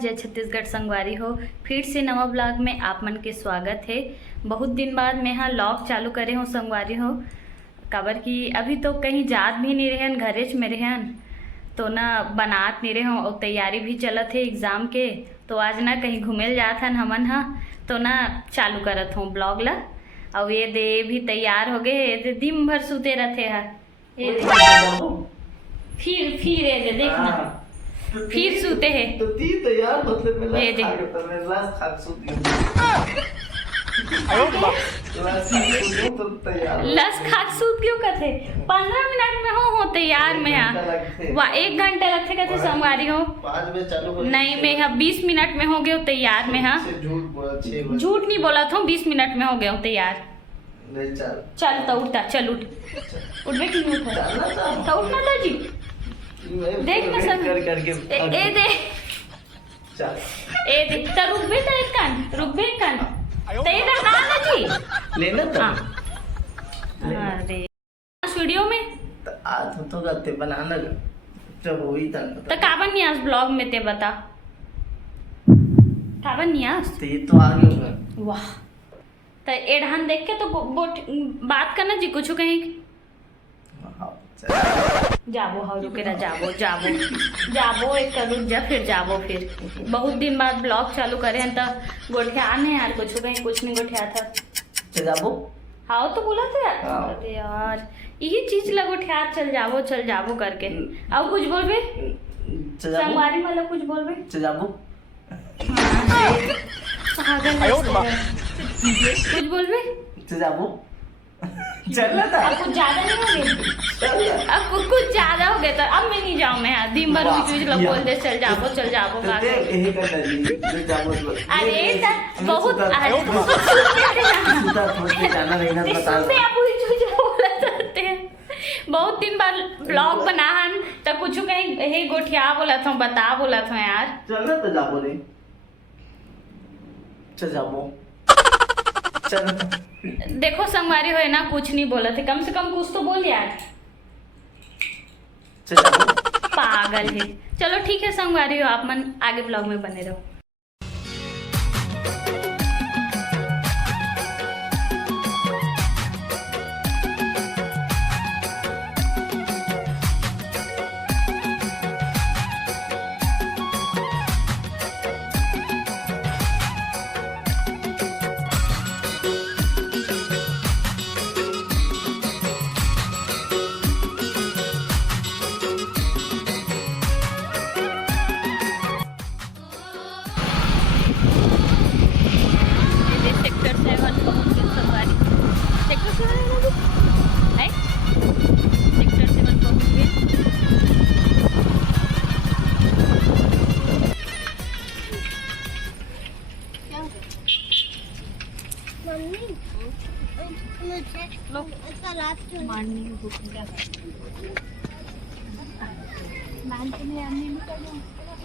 जय छत्तीसगढ़ संगवारी हो। फिर से नवा ब्लॉग में आप मन के स्वागत है। बहुत दिन बाद मैं यहाँ लॉग चालू करे हूँ संगवारी हो, काबर कि अभी तो कहीं जात भी नहीं रहन, घरे च में रहन तो ना बनात नहीं रहे हूँ और तैयारी भी चलत है एग्ज़ाम के। तो आज ना कहीं घूमेल जात हन हमन हा, तो ना चालू करत हूँ ब्लॉग ला। और ये दे भी तैयार हो गए, ये दे दिन भर सूते रहते है। ये दे फिर ये दे देखना फिर सूते हैं तो ती तैयार मतलब मैं ये देख। लास्ट खा सूती तो तैयार लस खाक सूत क्यों करते 15 मिनट में हो तैयार में यहाँ वाह 1 घंटा लगते कहते संगवारी हो 5 बजे चालू हो नहीं मैं यहाँ 20 मिनट में हो गए हो तैयार में। हाँ झूठ बोला 6 बजे झूठ नहीं बोला था, 20 मिनट में हो गया हूँ तैयार। नहीं चल चल तो उठा, चल उठ बे कि नहीं उठा तो उठना था जी। देख ना सब कर करके ए दे चल ए दे तो रुक बे तो एक कान तो इधर ना ना जी लेना तो अरे वीडियो में तो आज तो गते बनाना जब होई था तो काबन नहीं आज ब्लॉग में ते बता काबन नहीं आज तो ये तो आ गया वाह। तो एढ़ान देख के तो बात करना जी कुछ कहीं जाबो हाँ रुके ना जाबो एक करूँ जा फिर जाबो फिर बहुत दिन बाद ब्लॉग चालू करे हैं तो गोठिया नहीं यार कुछ नहीं गोठिया था चल जाबो हाँ तो बोला था यार। हाँ। अरे यार यही चीज लगो ठिया चल जाबो करके। अब कुछ बोल बे चल जाबो संगवारी वाला कुछ बोल बे चल जाबो कुछ बोल बे चल जाबो चलना था अब कुछ ज्यादा नहीं हो गया, अब कुछ ज्यादा हो गया तो अब मैं नहीं जाऊँ मैं यहाँ दिन भर उच लोग बोल दे चल जाबो का यही करना जी जाबो अरे बहुत जाना नहीं ना बता बहुत दिन बाद ब्लॉग बनाहन तो कुछ कहीं हे गोठिया बोला था बता बोला था यार। चलना तो जाबो रे चल जाबो चल देखो संगवारी हो ना कुछ नहीं बोला थे, कम से कम कुछ तो बोल यार। चल जाबो पागल है। चलो ठीक है संगवारी हो, आप मन आगे ब्लॉग में बने रहो।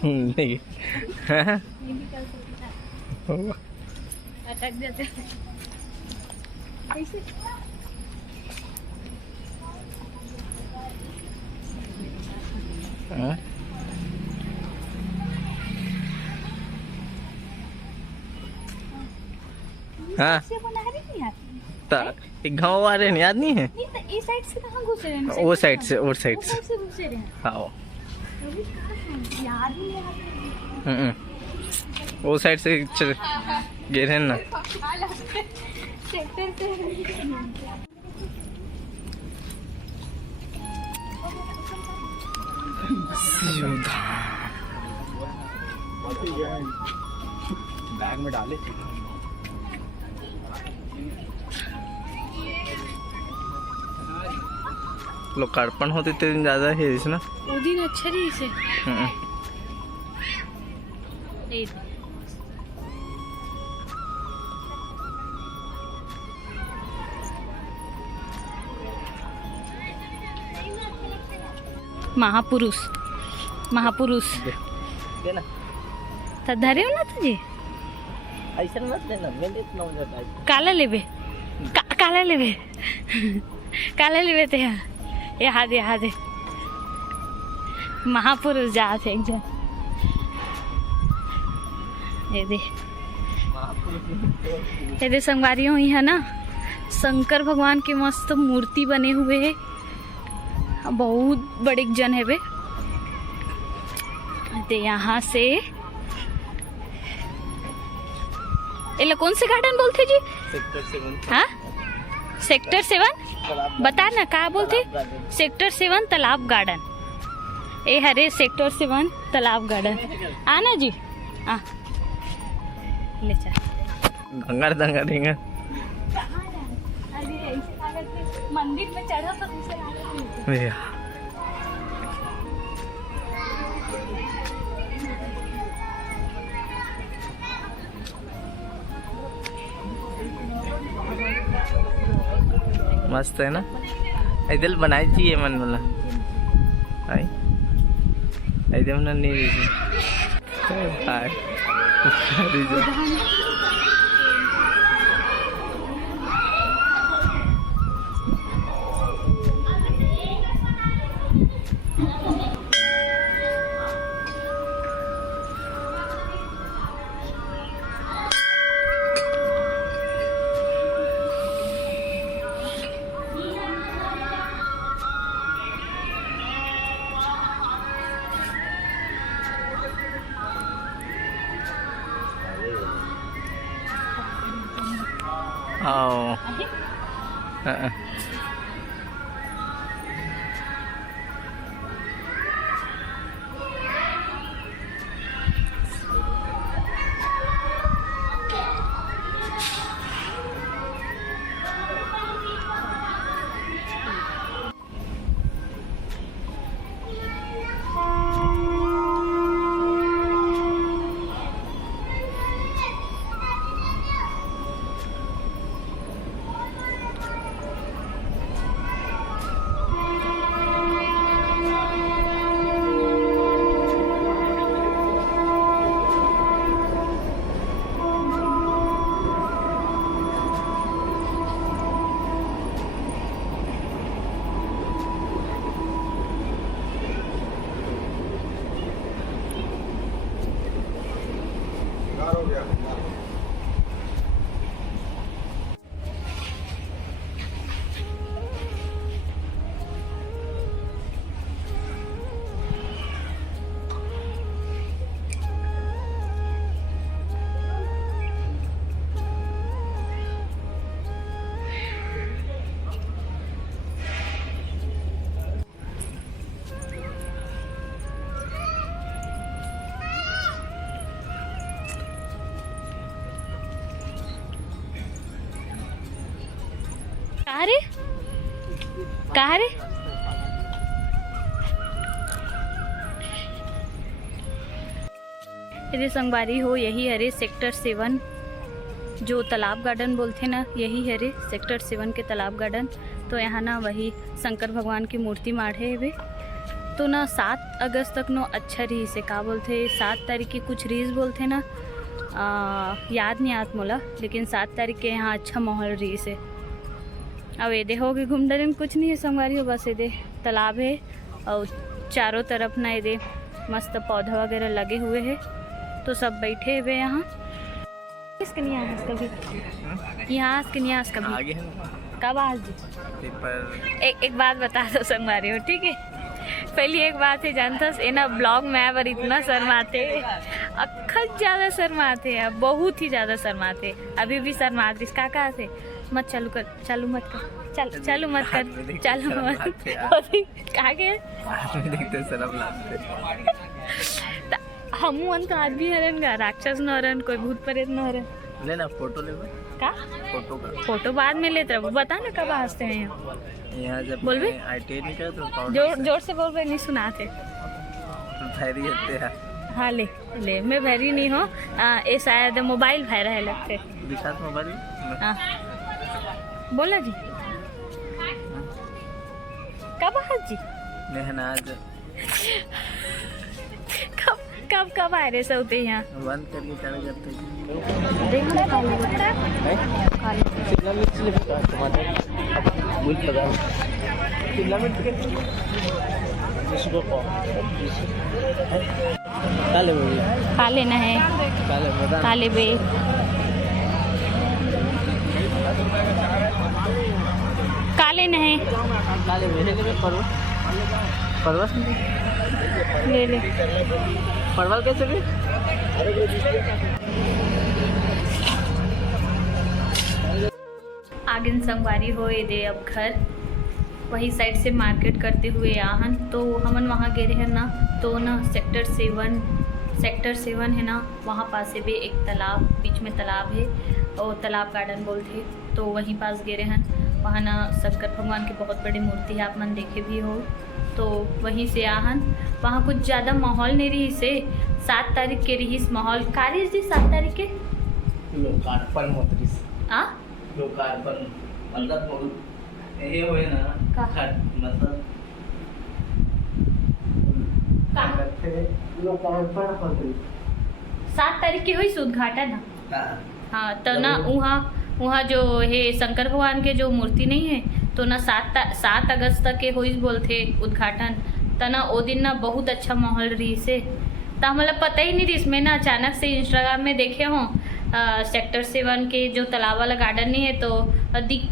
नहीं अटक जाते कैसे हाँ एक गाँव वाले नहीं याद नहीं है नहीं तो इस साइड से कहाँ घुसे रहे हैं? वो साइड से घुसे रहे हैं। हाँ याद नहीं है वो साइड से गिरे ना बैग में डाले लोकार्पण होते ते दिन ज्यादा है ना वो दिन अच्छा रही से महापुरुष देना तो धरे हो ना तुझे ऐसा मत लेना मैं लेता हूं जब काला लेबे काला लेबे ते यहाँ दे महापुरुष जाते एकदम ये दे संगवारियों ही है ना, शंकर भगवान के मस्त मूर्ति बने हुए है, बहुत बड़े जन है वे। ते यहाँ से ये कौन से गार्डन बोलते जी? सेक्टर 7। हाँ, सेक्टर 7 बता ना कहाँ बोलते? सेक्टर 7 तालाब गार्डन। ए हरे सेक्टर 7 तालाब गार्डन आना जी। हाँ ले चल। गंगा दंगा देंगे मंदिर में चढ़ा तो दूसरे मस्त है ना, इधर बनाई चाहिए मन वाला आई एकदम ना नहीं हाय Oh. कहाँ रे? यदि संगवारी हो यही हरे सेक्टर 7 जो तालाब गार्डन बोलते ना, यही हरे सेक्टर 7 के तालाब गार्डन। तो यहाँ ना वही शंकर भगवान की मूर्ति माढ़े हुए। तो ना 7 अगस्त तक नो अच्छा रही से का बोलते 7 तारीख की कुछ रीज बोलते ना, याद नहीं आत मोला, लेकिन 7 तारीख के यहाँ अच्छा माहौल रही से। अब ये देखो कि घूमने में कुछ नहीं है संगवारी हो, बस ये तालाब है और चारों तरफ ना ये मस्त पौधा वगैरह लगे हुए हैं। तो सब बैठे हुए यहाँ। इसके नहीं आस कभी यहाँ के नहीं आस कभी आगे कब आज पेपर। एक बात बता दो संगवारी हो, ठीक है? पहली एक बात है जानता है ना, ब्लॉग में आए पर इतना शर्माते, अखज ज़्यादा शर्माते हैं, बहुत ही ज़्यादा शर्माते। अभी भी शर्माते। इसका कहा से मत चालू कर, चालू मत कर, चालू मत कर, चालू मत कहा गए देखते शर्म लगते। हम तो आदमी हरन गा, राक्षस न हरन, कोई भूत प्रेत न हरन। लेना फोटो ले का फोटो बाद में लेते रहो। बता ना कब हंसते हैं यहाँ जब बोल भी ITI नहीं कर तो जोर से बोल रहे, नहीं सुनाते। भैरी होते हैं। हाँ ले मैं भैरी नहीं हूँ, ये शायद मोबाइल भैरा है लगते। विकास मोबाइल। हाँ बोला जी कब आज जी मेहनाज कब आए रे सोते यहाँ बंद करके चले जाते हैं। शिमला मिर्च लेगा टमाटर बुल लगा शिमला मिर्च के 20 रुपये पाव। काले बोली का लेना है? काले बता काले बे का लेना है? काले मेरे के परवल परवल ले ले। परवल कैसे भी आगिन संगवारी हो ये दे अब घर वही साइड से मार्केट करते हुए आहन तो हमन वहाँ गए रहे ना तो ना सेक्टर 7 है ना, वहाँ पास से भी एक तालाब, बीच में तालाब है और तालाब गार्डन बोलते तो वहीं पास गए रहे हैं। वहाँ ना शंकर भगवान की बहुत बड़ी मूर्ति है, आप मन देखे भी हो तो वहीं से आहन। वहाँ कुछ ज़्यादा माहौल नहीं रही से 7 तारीख के रही माहौल कारिश जी 7 तारीख के लोकार्पण होती आ लोकार्पण मतलब ये होए ना का? मतलब लोकार्पण होती 7 तारीख के हुई उद्घाटन ना। हाँ तो ना वहाँ जो है शंकर भगवान के जो मूर्ति नहीं है तो ना 7 अगस्त तक के हुई बोलते उद्घाटन। तो ना वो दिन ना बहुत अच्छा माहौल रही से तो मतलब पता ही नहीं रही इसमें ना अचानक से इंस्टाग्राम में देखे हों सेक्टर 7 के जो तालाब वाला गार्डन नहीं है तो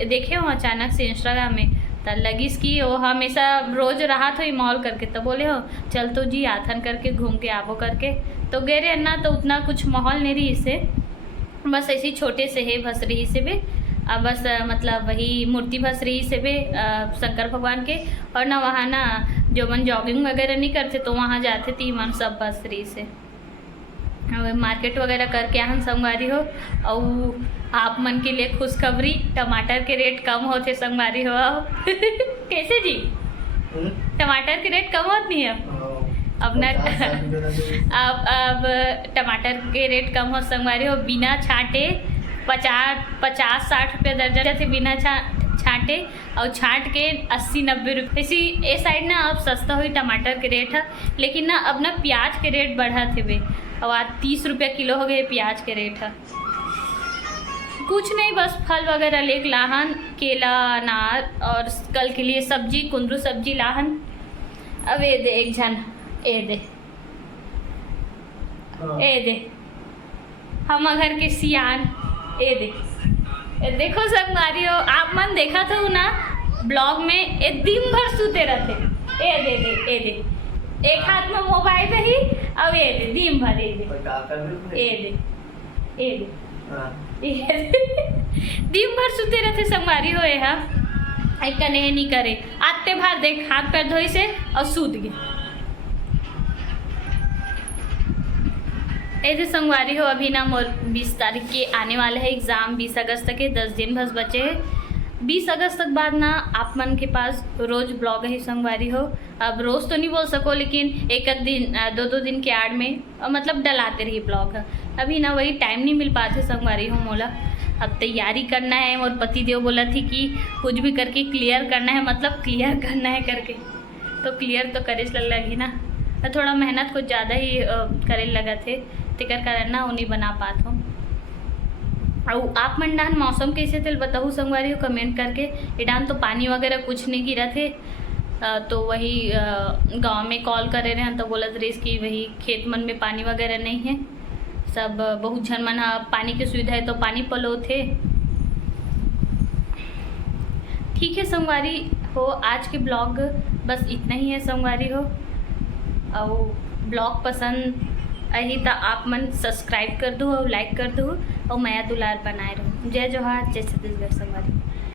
देखे हों अचानक से इंस्टाग्राम में तो लगिस कि वो हमेशा रोज रहा था माहौल करके तो बोले हो चल तो जी आथन करके घूम के आवो करके तो गए रहे ना तो उतना कुछ माहौल नहीं रही इससे बस ऐसे छोटे से है भस रही से भी बस मतलब वही मूर्ति भस रही से भी शंकर भगवान के और ना वहाँ ना जो मन जॉगिंग वगैरह नहीं करते तो वहाँ जाते थे मन सब भस रही से मार्केट वगैरह करके आहन संगवारी हो। और आप मन के लिए खुशखबरी टमाटर के रेट कम होते संगवारी हो कैसे जी टमाटर के रेट कम होत नहीं है अब ना अब टमाटर के रेट कम हो संगवारी हो बिना छाँटे 50-60 रुपये दर्जन थे बिना छाँटे और छाँट के 80-90 रुपये इसी ए साइड ना अब सस्ता हुई टमाटर के रेट है लेकिन ना अब ना प्याज के रेट बढ़ा थे वे अब आज 30 रुपये किलो हो गए प्याज के रेट है। कुछ नहीं बस फल वगैरह लेके लाहन केला अनार और कल के लिए सब्जी कुंदरू सब्जी लाहन। अब ये दे एक जन ए दे हम घर के सियान ए देखो संगवारी हो आप मन देखा था ना ब्लॉग में ए दिन भर सूते रहते ए दे एक हाथ में मोबाइल रही अब ये दे दिन भर दिन भर सूते रहते संगवारी हो एक कने नहीं करे आते भार देख हाथ पैर धोई से और सूत गए ऐसे संगवारी हो। अभी ना मोर 20 तारीख के आने वाला है एग्ज़ाम 20 अगस्त तक के 10 दिन बस बचे हैं। 20 अगस्त तक बाद ना आप मन के पास रोज़ ब्लॉग है संगवारी हो। अब रोज़ तो नहीं बोल सको लेकिन एक दिन 2 दिन के आड़ में मतलब डलाते रही ब्लॉग। अभी ना वही टाइम नहीं मिल पाते संगवारी हो मोला। अब तैयारी करना है और पति देव बोला थी कि कुछ भी करके क्लियर करना है मतलब क्लियर करना है करके तो क्लियर तो करे लगी ना थोड़ा मेहनत कुछ ज़्यादा ही करे लगा थे तिकर करना उन्हीं बना पात हो। और आप मन डान मौसम कैसे थे बताओ संगवारी हो कमेंट करके। इडान तो पानी वगैरह कुछ नहीं गिरा थे तो वही गांव में कॉल करे रहे तो बोलत रही कि वही खेत मन में पानी वगैरह नहीं है सब बहुत झन मन पानी की सुविधा है तो पानी पलो थे। ठीक है संगवारी हो आज के ब्लॉग बस इतना ही है संगवारी हो। और ब्लॉग पसंद आई तो आप मन सब्सक्राइब कर दो और लाइक कर दो और माया दुलार बनाए रहो। जय जोहार जय छत्तीसगढ़ संगवारी।